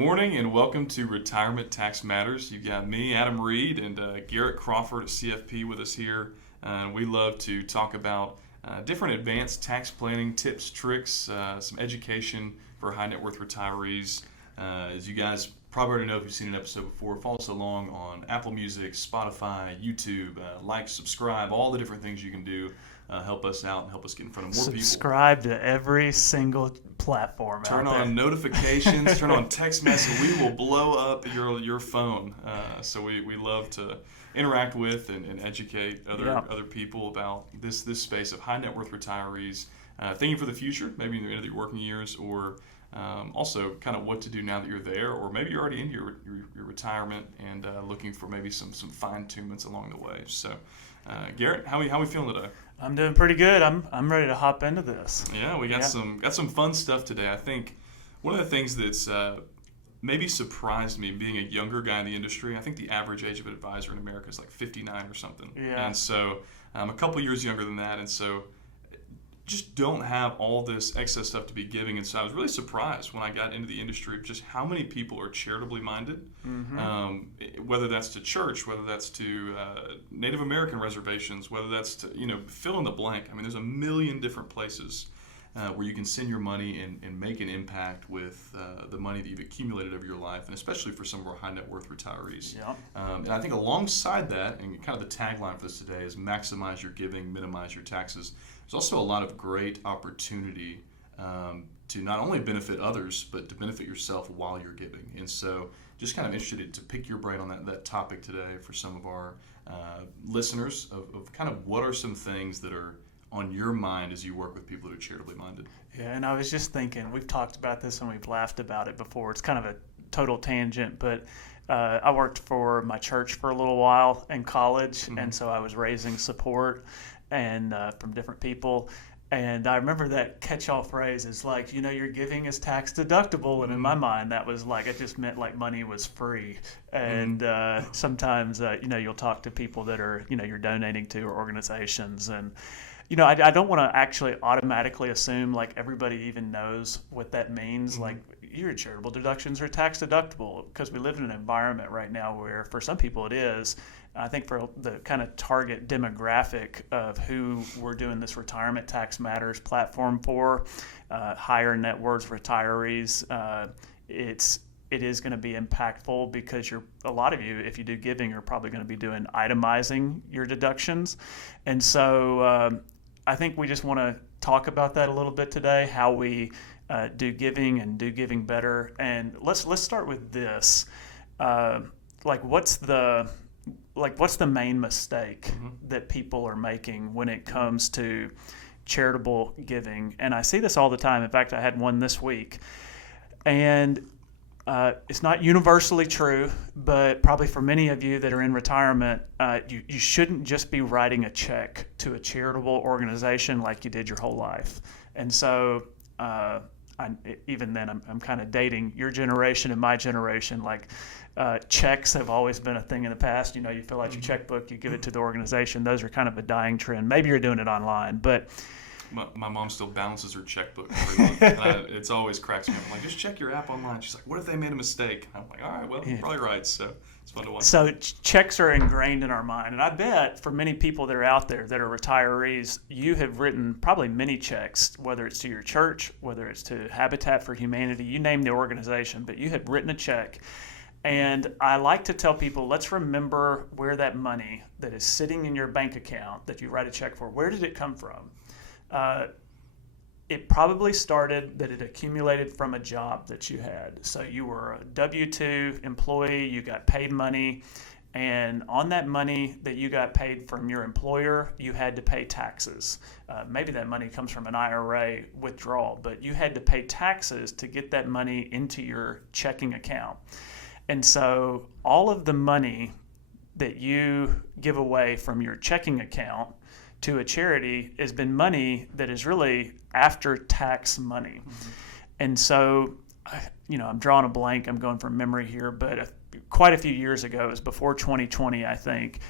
morning and welcome to Retirement Tax Matters. You've got me, Adam Reed, and Garrett Crawford at CFP with us here. We love to talk about different advanced tax planning tips, tricks, some education for high net worth retirees. As you guys probably already know if you've seen an episode before, follow us along on Apple Music, Spotify, YouTube, like, subscribe, all the different things you can do. Help us out and help us get in front of more people. Subscribe to every single platform Turn out there. on notifications, turn on text message. We will blow up your phone. So we love to interact with and educate other people about this space of high net worth retirees, thinking for the future, maybe in the end of your working years, or also kind of what to do now that you're there, or maybe you're already in your retirement and looking for maybe some fine-tunements along the way. So, Garrett, how we feeling today? I'm doing pretty good. I'm ready to hop into this. Yeah, we got some fun stuff today. I think one of the things that's maybe surprised me, being a younger guy in the industry, I think the average age of an advisor in America is like 59 or something. Yeah. And so I'm a couple years younger than that, and so just don't have all this excess stuff to be giving. And so I was really surprised when I got into the industry of just how many people are charitably minded, whether that's to church, whether that's to Native American reservations, whether that's to, fill in the blank. I mean, there's a million different places where you can send your money and make an impact with the money that you've accumulated over your life, and especially for some of our high net worth retirees. Yeah. And I think alongside that, and kind of the tagline for this today is maximize your giving, minimize your taxes. There's also a lot of great opportunity to not only benefit others, but to benefit yourself while you're giving. And so just kind of interested to pick your brain on that topic today for some of our listeners of kind of what are some things that are on your mind as you work with people that are charitably minded. Yeah, and I was just thinking, we've talked about this and we've laughed about it before. It's kind of a total tangent, but I worked for my church for a little while in college, and so I was raising support and from different people. And I remember that catch-all phrase is like, your giving is tax deductible. And in my mind, that was like, it just meant like money was free. And sometimes, you'll talk to people that are, you're donating to, or organizations. And, I don't want to actually automatically assume like everybody even knows what that means. Like, your charitable deductions are tax deductible, because we live in an environment right now where for some people it is. I think for the kind of target demographic of who we're doing this Retirement Tax Matters platform for, higher net worth retirees, it is going to be impactful, because a lot of you, if you do giving, are probably going to be doing itemizing your deductions. And so I think we just want to talk about that a little bit today, how we do giving and do giving better. And let's start with this. What's the main mistake that people are making when it comes to charitable giving? And I see this all the time. In fact, I had one this week. And it's not universally true, but probably for many of you that are in retirement, you shouldn't just be writing a check to a charitable organization like you did your whole life. And so even then, I'm kind of dating your generation and my generation. Checks have always been a thing in the past. You fill out your checkbook, you give it to the organization. Those are kind of a dying trend. Maybe you're doing it online, but my mom still balances her checkbook every month. It's always cracks me up. I'm like, just check your app online. She's like, what if they made a mistake? I'm like, all right, well, you're probably right. So it's fun to watch. So checks are ingrained in our mind. And I bet for many people that are out there that are retirees, you have written probably many checks, whether it's to your church, whether it's to Habitat for Humanity, you name the organization, but you had written a check. And I like to tell people, let's remember where that money that is sitting in your bank account that you write a check for, where did it come from? It probably started that it accumulated from a job that you had. So you were a W-2 employee, you got paid money, and on that money that you got paid from your employer, you had to pay taxes. Maybe that money comes from an IRA withdrawal, but you had to pay taxes to get that money into your checking account. And so all of the money that you give away from your checking account to a charity has been money that is really after tax money. And so, I'm drawing a blank. I'm going from memory here, but quite a few years ago, it was before 2020, I think,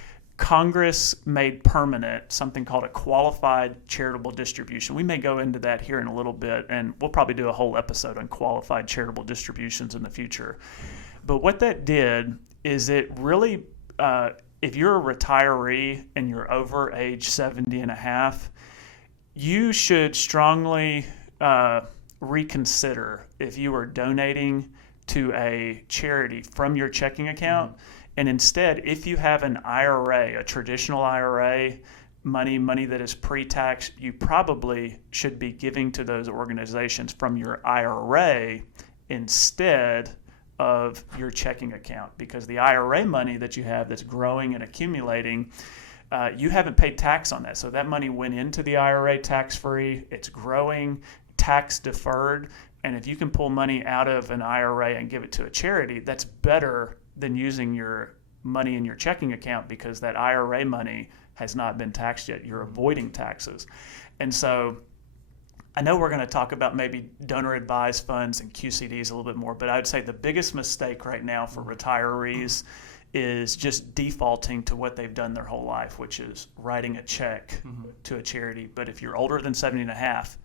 Congress made permanent something called a qualified charitable distribution. We may go into that here in a little bit, and we'll probably do a whole episode on qualified charitable distributions in the future. But what that did is it really, if you're a retiree and you're over age 70 and a half, you should strongly reconsider if you are donating to a charity from your checking account. And instead, if you have an IRA, a traditional IRA, money that is pre-tax, you probably should be giving to those organizations from your IRA instead of your checking account, because the IRA money that you have that's growing and accumulating, you haven't paid tax on that. So that money went into the IRA tax-free, it's growing, tax deferred, and if you can pull money out of an IRA and give it to a charity, that's better than using your money in your checking account, because that IRA money has not been taxed yet. You're avoiding taxes. And so I know we're going to talk about maybe donor advised funds and QCDs a little bit more, but I would say the biggest mistake right now for retirees is just defaulting to what they've done their whole life, which is writing a check to a charity. But if you're older than 70 and a half,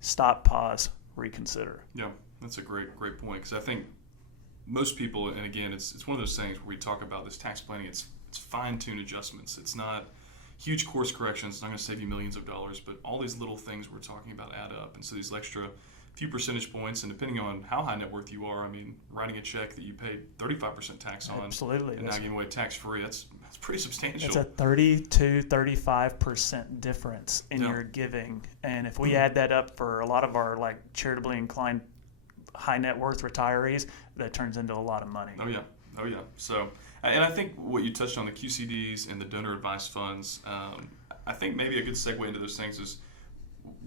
stop, pause, reconsider. Yeah, that's a great point, because I think most people, and again, it's one of those things where we talk about this tax planning, it's fine-tuned adjustments. It's not huge course corrections. It's not going to save you millions of dollars, but all these little things we're talking about add up. And so these extra few percentage points, and depending on how high net worth you are, I mean, writing a check that you paid 35% tax on, absolutely, and now giving away tax-free, that's pretty substantial. It's a 30 to 35% difference in your giving. And if we add that up for a lot of our like charitably inclined high net worth retirees, that turns into a lot of money. Oh yeah. So, and I think what you touched on, the QCDs and the donor advised funds, I think maybe a good segue into those things is,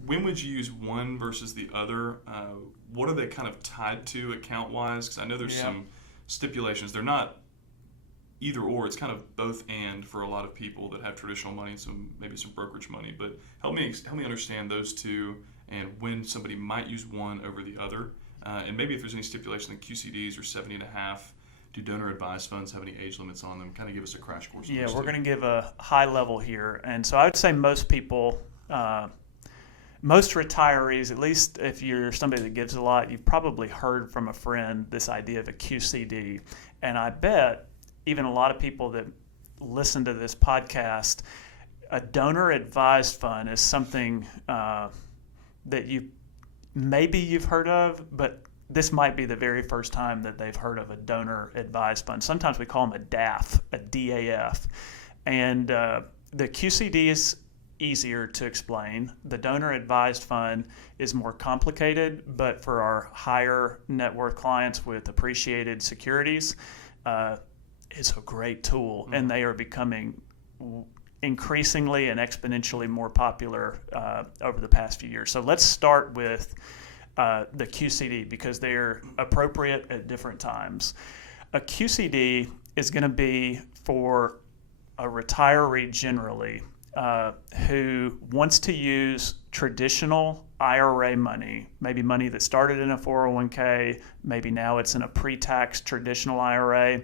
when would you use one versus the other? What are they kind of tied to account wise? Because I know there's some stipulations. They're not either or. It's kind of both and for a lot of people that have traditional money and maybe some brokerage money. But help me understand those two, and when somebody might use one over the other. And maybe if there's any stipulation that QCDs are 70 and a half, do donor advised funds have any age limits on them? Kind of give us a crash course. Yeah, we're going to give a high level here. And so I would say most people, most retirees, at least if you're somebody that gives a lot, you've probably heard from a friend this idea of a QCD. And I bet even a lot of people that listen to this podcast, a donor advised fund is something that you've heard of, but this might be the very first time that they've heard of a donor advised fund. Sometimes we call them a DAF, a DAF. And the QCD is easier to explain. The donor advised fund is more complicated, but for our higher net worth clients with appreciated securities, it's a great tool, and they are becoming increasingly and exponentially more popular over the past few years. So let's start with the QCD, because they're appropriate at different times. A QCD is going to be for a retiree generally who wants to use traditional IRA money, maybe money that started in a 401k, maybe now it's in a pre-tax traditional IRA,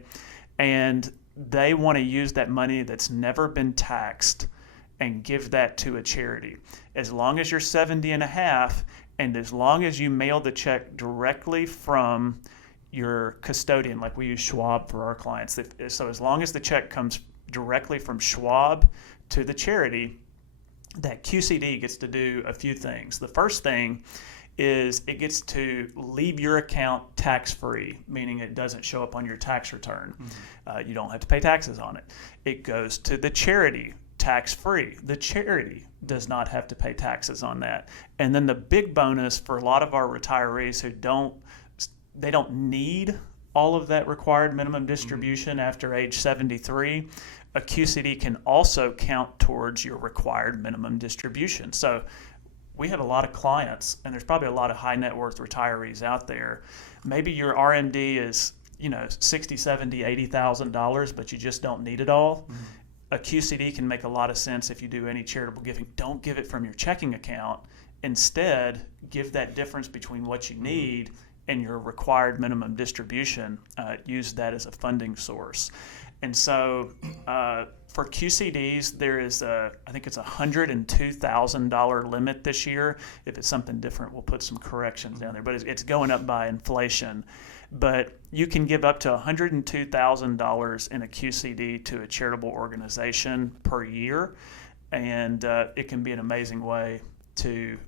and they want to use that money that's never been taxed and give that to a charity. As long as you're 70 and a half, and as long as you mail the check directly from your custodian, like we use Schwab for our clients. So as long as the check comes directly from Schwab to the charity, that QCD gets to do a few things. The first thing is it gets to leave your account tax-free, meaning it doesn't show up on your tax return. You don't have to pay taxes on it. It goes to the charity tax-free. The charity does not have to pay taxes on that. And then the big bonus for a lot of our retirees who don't need all of that required minimum distribution after age 73, a QCD can also count towards your required minimum distribution. So we have a lot of clients, and there's probably a lot of high net worth retirees out there. Maybe your RMD is, $60,000, $70,000, $80,000, but you just don't need it all. A QCD can make a lot of sense if you do any charitable giving. Don't give it from your checking account. Instead, give that difference between what you need and your required minimum distribution, use that as a funding source. And so for QCDs, there is I think it's $102,000 limit this year. If it's something different, we'll put some corrections down there. But it's going up by inflation. But you can give up to $102,000 in a QCD to a charitable organization per year. And it can be an amazing way to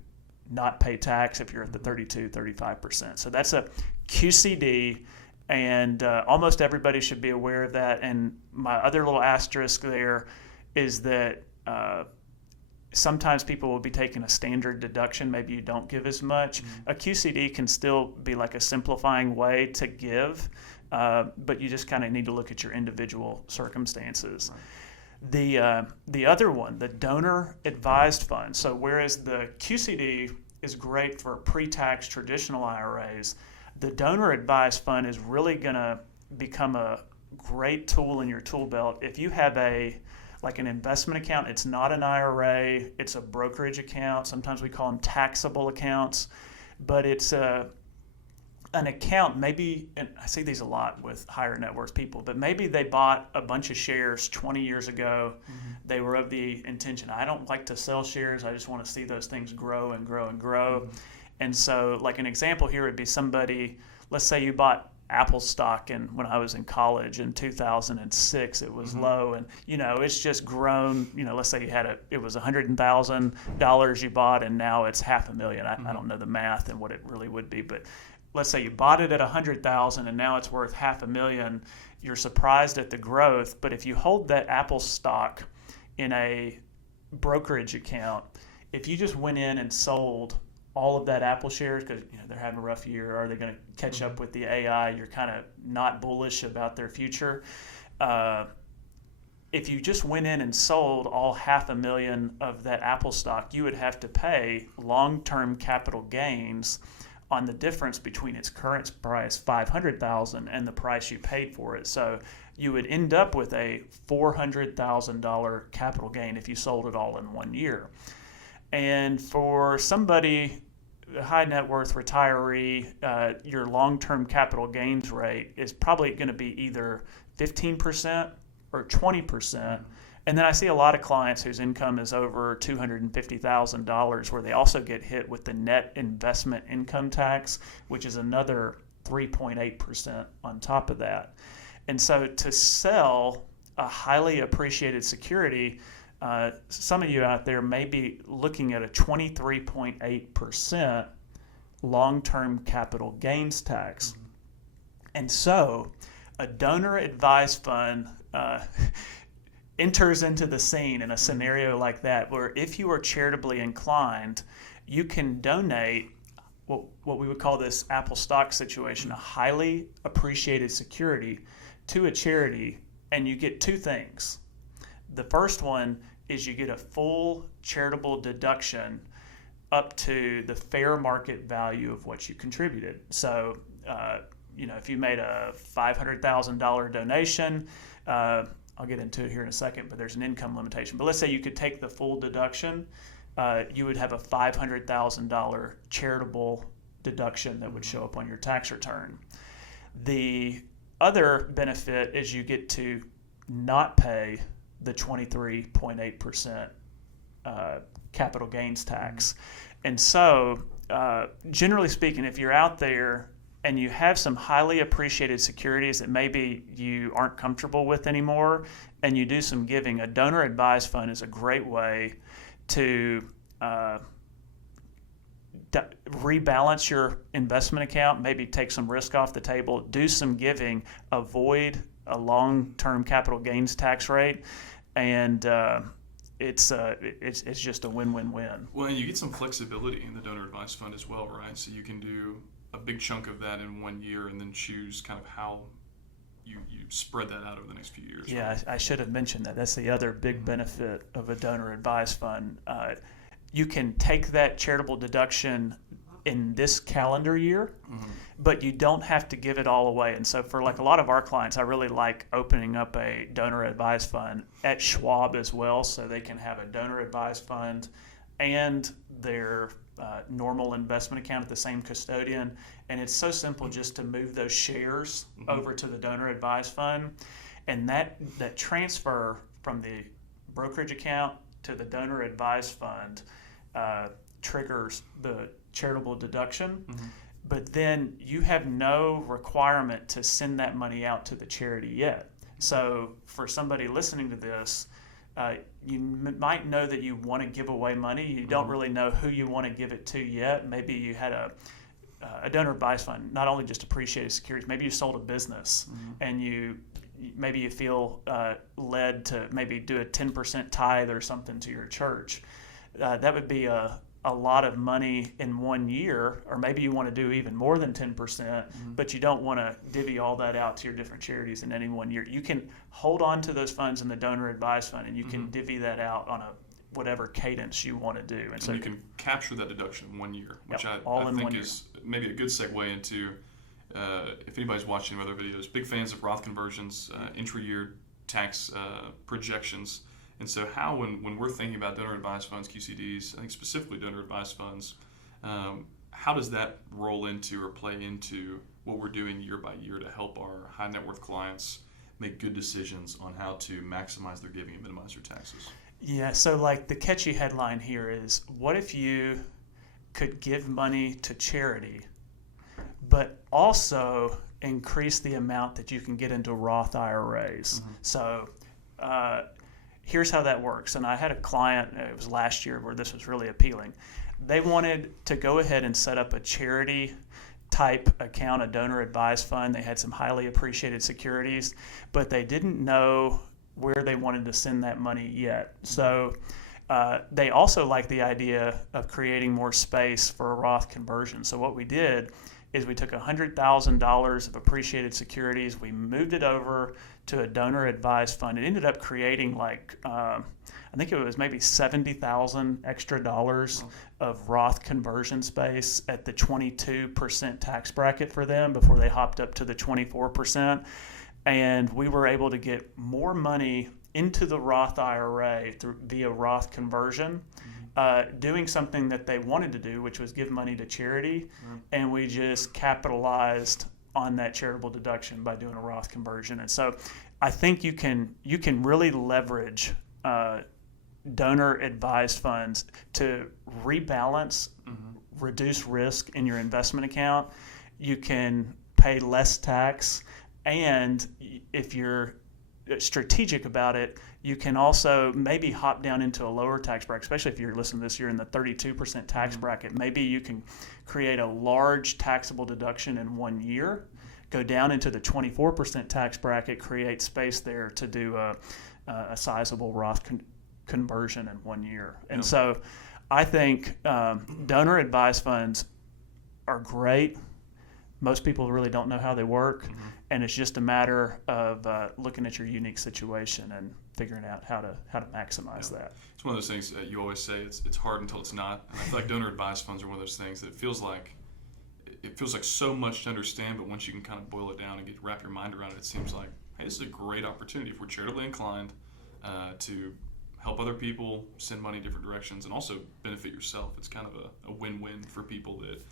not pay tax if you're at the 35%. So that's a QCD. And almost everybody should be aware of that. And my other little asterisk there is that sometimes people will be taking a standard deduction. Maybe you don't give as much. A QCD can still be like a simplifying way to give, but you just kind of need to look at your individual circumstances. Right. The other one, the donor advised fund. So whereas the QCD is great for pre-tax traditional IRAs, the donor advised fund is really going to become a great tool in your tool belt. If you have an investment account, it's not an IRA, it's a brokerage account. Sometimes we call them taxable accounts, but it's an account maybe, and I see these a lot with higher net worth people, but maybe they bought a bunch of shares 20 years ago. They were of the intention, I don't like to sell shares, I just want to see those things grow and grow and grow. And so like an example here would be somebody, let's say you bought Apple stock when I was in college in 2006, it was low, and it's just grown. Let's say it was $100,000 you bought, and now it's $500,000. I don't know the math and what it really would be, but let's say you bought it at $100,000 and now it's worth $500,000. You're surprised at the growth, but if you hold that Apple stock in a brokerage account, if you just went in and sold all of that Apple shares because they're having a rough year, are they going to catch up with the AI? You're kind of not bullish about their future. If you just went in and sold all $500,000 of that Apple stock, you would have to pay long-term capital gains on the difference between its current price, $500,000, and the price you paid for it. So you would end up with a $400,000 capital gain if you sold it all in 1 year. And for somebody, a high net worth retiree, your long-term capital gains rate is probably going to be either 15% or 20%. And then I see a lot of clients whose income is over $250,000 where they also get hit with the net investment income tax, which is another 3.8% on top of that. And so to sell a highly appreciated security, some of you out there may be looking at a 23.8% long-term capital gains tax. And so a donor advised fund enters into the scene in a scenario like that, where if you are charitably inclined, you can donate what we would call this Apple stock situation, a highly appreciated security, to a charity, and you get two things. The first one is you get a full charitable deduction up to the fair market value of what you contributed. So, if you made a $500,000 donation, I'll get into it here in a second, but there's an income limitation. But let's say you could take the full deduction, you would have a $500,000 charitable deduction that would show up on your tax return. The other benefit is you get to not pay the 23.8% capital gains tax. And so, generally speaking, if you're out there and you have some highly appreciated securities that maybe you aren't comfortable with anymore, and you do some giving, a donor advised fund is a great way to rebalance your investment account, maybe take some risk off the table, do some giving, avoid a long-term capital gains tax rate, and it's just a win-win-win. Well, and you get some flexibility in the donor advised fund as well, right? So you can do a big chunk of that in 1 year and then choose kind of how you spread that out over the next few years. Yeah, right? I should have mentioned that. That's the other big benefit of a donor advised fund. You can take that charitable deduction in this calendar year, but you don't have to give it all away. And so for like a lot of our clients, I really like opening up a donor advised fund at Schwab as well, so they can have a donor advised fund and their normal investment account at the same custodian. And it's so simple just to move those shares over to the donor advised fund. And that transfer from the brokerage account to the donor advised fund triggers the charitable deduction. But then you have no requirement to send that money out to the charity yet. So for somebody listening to this, you might know that you want to give away money. You don't really know who you want to give it to yet. Maybe you had a donor advised fund, not only just appreciated securities, maybe you sold a business and maybe you feel led to maybe do a 10% tithe or something to your church. That would be a lot of money in 1 year, or maybe you want to do even more than 10%, but you don't want to divvy all that out to your different charities in any 1 year. You can hold on to those funds in the donor advised fund, and you can divvy that out on whatever cadence you want to do. And so you can capture that deduction in 1 year, which I in think is maybe a good segue into, if anybody's watching other videos, big fans of Roth conversions, intra-year tax projections. And so how, when we're thinking about donor advised funds, QCDs, I think specifically donor advised funds, how does that roll into or play into what we're doing year by year to help our high net worth clients make good decisions on how to maximize their giving and minimize their taxes? Yeah, so like the catchy headline here is, what if you could give money to charity, but also increase the amount that you can get into Roth IRAs? So here's how that works. And I had a client, it was last year, where this was really appealing. They wanted to go ahead and set up a charity type account, a donor advised fund. They had some highly appreciated securities, but they didn't know where they wanted to send that money yet. So they also like the idea of creating more space for a Roth conversion. So what we did is we took $100,000 of appreciated securities, we moved it over to a donor advised fund. It ended up creating I think it was maybe $70,000 extra dollars of Roth conversion space at the 22% tax bracket for them before they hopped up to the 24%. And we were able to get more money into the Roth IRA via Roth conversion, doing something that they wanted to do, which was give money to charity. And we just capitalized on that charitable deduction by doing a Roth conversion. And so I think you can really leverage donor advised funds to rebalance, reduce risk in your investment account. You can pay less tax, and if you're strategic about it, you can also maybe hop down into a lower tax bracket, especially if you're listening to this, you're in the 32% tax bracket. Maybe you can create a large taxable deduction in 1 year, go down into the 24% tax bracket, create space there to do a sizable Roth conversion in 1 year. And so I think donor advised funds are great. Most people really don't know how they work, and it's just a matter of looking at your unique situation and figuring out how to maximize that. It's one of those things that you always say it's hard until it's not. And I feel like donor advised funds are one of those things that it feels like so much to understand, but once you can kind of boil it down and wrap your mind around it, it seems like, hey, this is a great opportunity if we're charitably inclined to help other people, send money in different directions, and also benefit yourself. It's kind of a win-win for people that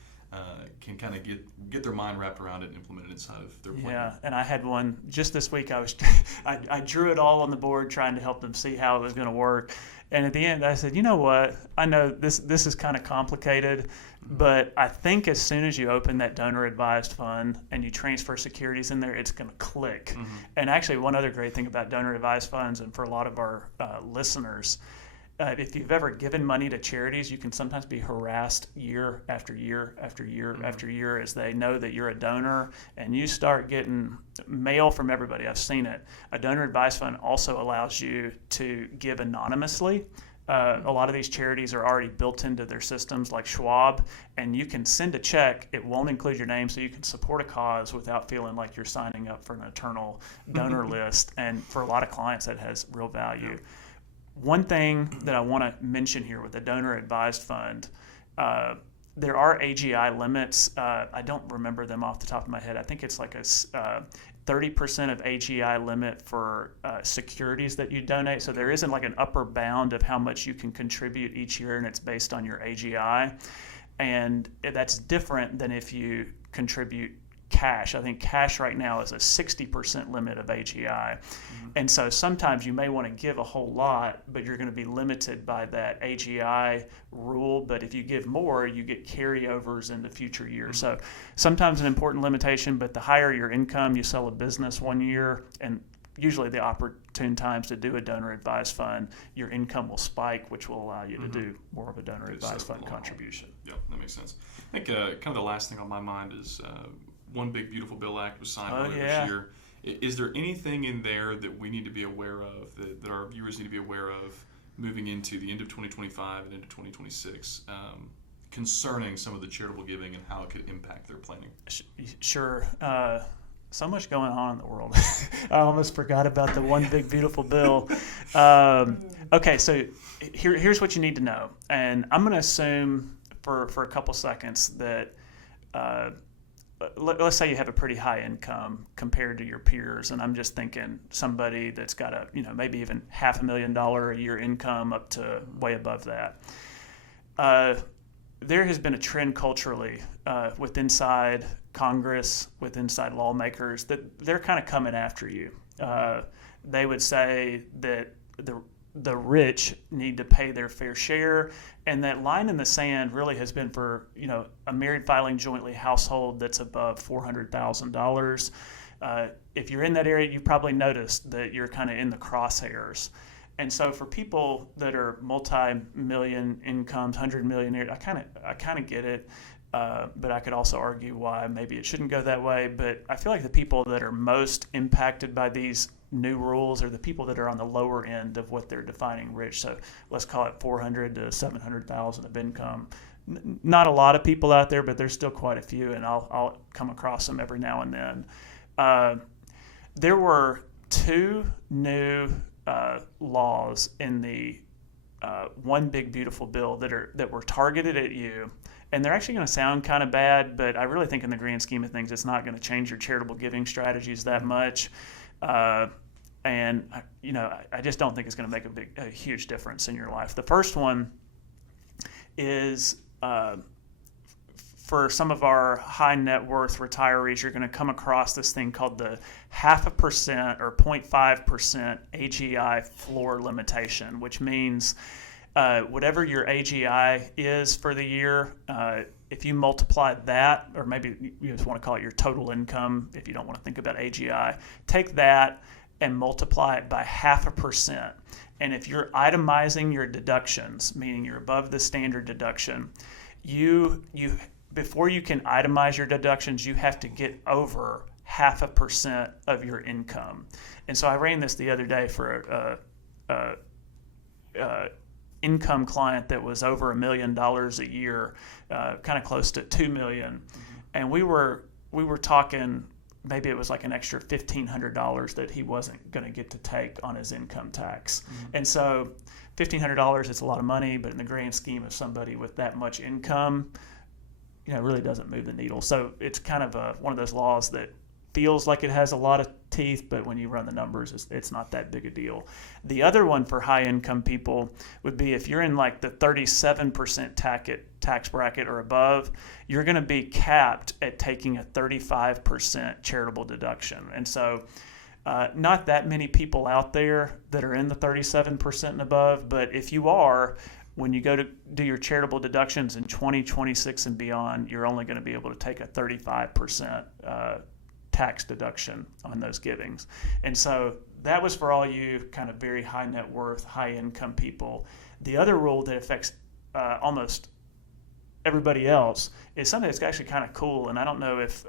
can kind of get their mind wrapped around it and implement it inside of their plan. Yeah, and I had one just this week. I drew it all on the board trying to help them see how it was going to work. And at the end, I said, you know what? I know this is kind of complicated, but I think as soon as you open that donor advised fund and you transfer securities in there, it's going to click. And actually, one other great thing about donor advised funds, and for a lot of our listeners, if you've ever given money to charities, you can sometimes be harassed year after year after year after year as they know that you're a donor, and you start getting mail from everybody. I've seen it. A donor advised fund also allows you to give anonymously. A lot of these charities are already built into their systems like Schwab, and you can send a check. It won't include your name, so you can support a cause without feeling like you're signing up for an eternal donor list. And for a lot of clients, that has real value. One thing that I want to mention here with the donor advised fund, there are AGI limits. I don't remember them off the top of my head. I think it's like 30% of AGI limit for securities that you donate. So there isn't like an upper bound of how much you can contribute each year, and it's based on your AGI. And that's different than if you contribute cash. I think cash right now is a 60% limit of AGI. And so sometimes you may want to give a whole lot, but you're going to be limited by that AGI rule. But if you give more, you get carryovers into future years. So sometimes an important limitation, but the higher your income, you sell a business one year, and usually the opportune times to do a donor advised fund, your income will spike, which will allow you to do more of a donor advised fund contribution. Yeah, that makes sense. I think kind of the last thing on my mind is One Big Beautiful Bill Act was signed earlier this year. Is there anything in there that we need to be aware of, that our viewers need to be aware of moving into the end of 2025 and into 2026 concerning some of the charitable giving and how it could impact their planning? Sure. So much going on in the world. I almost forgot about the One Big Beautiful Bill. Okay, so here's what you need to know. And I'm going to assume for a couple seconds that let's say you have a pretty high income compared to your peers, and I'm just thinking somebody that's got a, maybe even $500,000 a year income up to way above that. There has been a trend culturally with inside Congress, with inside lawmakers, that they're kind of coming after you. They would say that the rich need to pay their fair share, and that line in the sand really has been for a married filing jointly household that's above $400,000. If you're in that area, you probably noticed that you're kind of in the crosshairs. And so for people that are multi-million incomes, 100 million, I kind of get it. But I could also argue why maybe it shouldn't go that way. But I feel like the people that are most impacted by these new rules are the people that are on the lower end of what they're defining rich. So let's call it 400 to 700,000 of income. Not a lot of people out there, but there's still quite a few, and I'll come across them every now and then. There were two new laws in the One Big Beautiful Bill that were targeted at you. And they're actually going to sound kind of bad, but I really think in the grand scheme of things, it's not going to change your charitable giving strategies that much. And I just don't think it's going to make a huge difference in your life. The first one is for some of our high net worth retirees, you're going to come across this thing called the 0.5% or 0.5% AGI floor limitation, which means whatever your AGI is for the year, if you multiply that, or maybe you just want to call it your total income if you don't want to think about AGI, take that and multiply it by 0.5%. And if you're itemizing your deductions, meaning you're above the standard deduction, you before you can itemize your deductions, you have to get over 0.5% of your income. And so I ran this the other day for a income client that was over $1 million a year, kind of close to $2 million, and we were talking, maybe it was like an extra $1,500 that he wasn't going to get to take on his income tax. And so $1,500 is a lot of money, but in the grand scheme of somebody with that much income, it really doesn't move the needle. So it's kind of one of those laws that feels like it has a lot of teeth, but when you run the numbers, it's not that big a deal. The other one for high income people would be if you're in like the 37% tax bracket or above, you're going to be capped at taking a 35% charitable deduction. And so not that many people out there that are in the 37% and above, but if you are, when you go to do your charitable deductions in 2026 and beyond, you're only going to be able to take a 35% tax deduction on those givings. And so that was for all you kind of very high net worth, high income people. The other rule that affects almost everybody else is something that's actually kind of cool. And I don't know if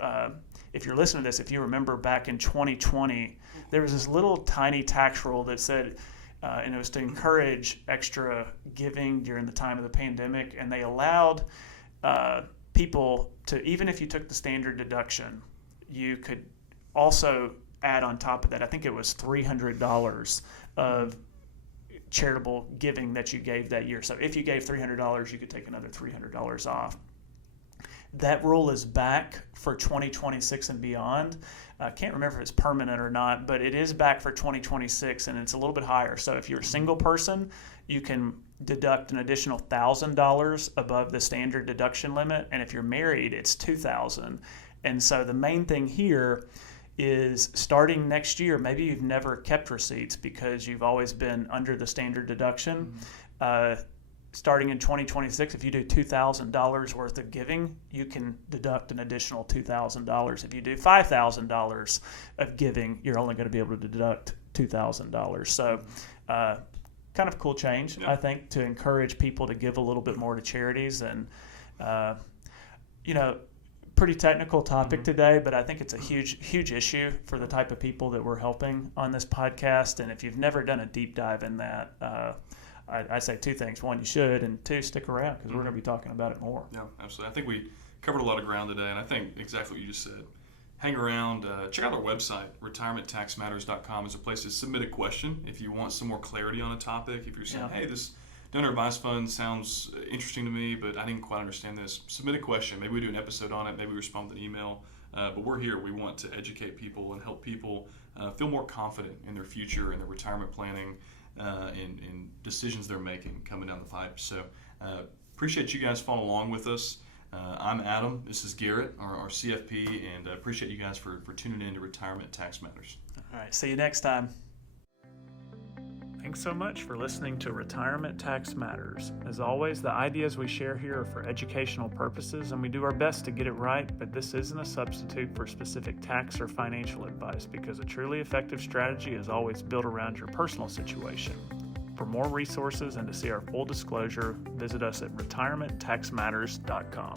you're listening to this, if you remember back in 2020, there was this little tiny tax rule that said, and it was to encourage extra giving during the time of the pandemic. And they allowed people to, even if you took the standard deduction, you could also add on top of that, I think it was $300 of charitable giving that you gave that year. So if you gave $300, you could take another $300 off. That rule is back for 2026 and beyond. I can't remember if it's permanent or not, but it is back for 2026, and it's a little bit higher. So if you're a single person, you can deduct an additional $1,000 above the standard deduction limit, and if you're married, it's $2,000. And so the main thing here is starting next year, maybe you've never kept receipts because you've always been under the standard deduction. Starting in 2026, if you do $2,000 worth of giving, you can deduct an additional $2,000. If you do $5,000 of giving, you're only going to be able to deduct $2,000. So kind of cool change, I think, to encourage people to give a little bit more to charities. And, pretty technical topic today, but I think it's a huge issue for the type of people that we're helping on this podcast. And if you've never done a deep dive in that, I say two things. One, you should, and two, stick around because we're going to be talking about it more. Yeah, absolutely. I think we covered a lot of ground today, and I think exactly what you just said. Hang around. Check out our website. retirementtaxmatters.com is a place to submit a question if you want some more clarity on a topic. If you're saying, hey, this donor advice fund sounds interesting to me, but I didn't quite understand this, submit a question. Maybe we do an episode on it. Maybe we respond with an email. But we're here. We want to educate people and help people feel more confident in their future and their retirement planning in decisions they're making coming down the pipe. So appreciate you guys following along with us. I'm Adam. This is Garrett, our CFP, and appreciate you guys for tuning in to Retirement Tax Matters. All right. See you next time. Thanks so much for listening to Retirement Tax Matters. As always, the ideas we share here are for educational purposes, and we do our best to get it right, but this isn't a substitute for specific tax or financial advice because a truly effective strategy is always built around your personal situation. For more resources and to see our full disclosure, visit us at retirementtaxmatters.com.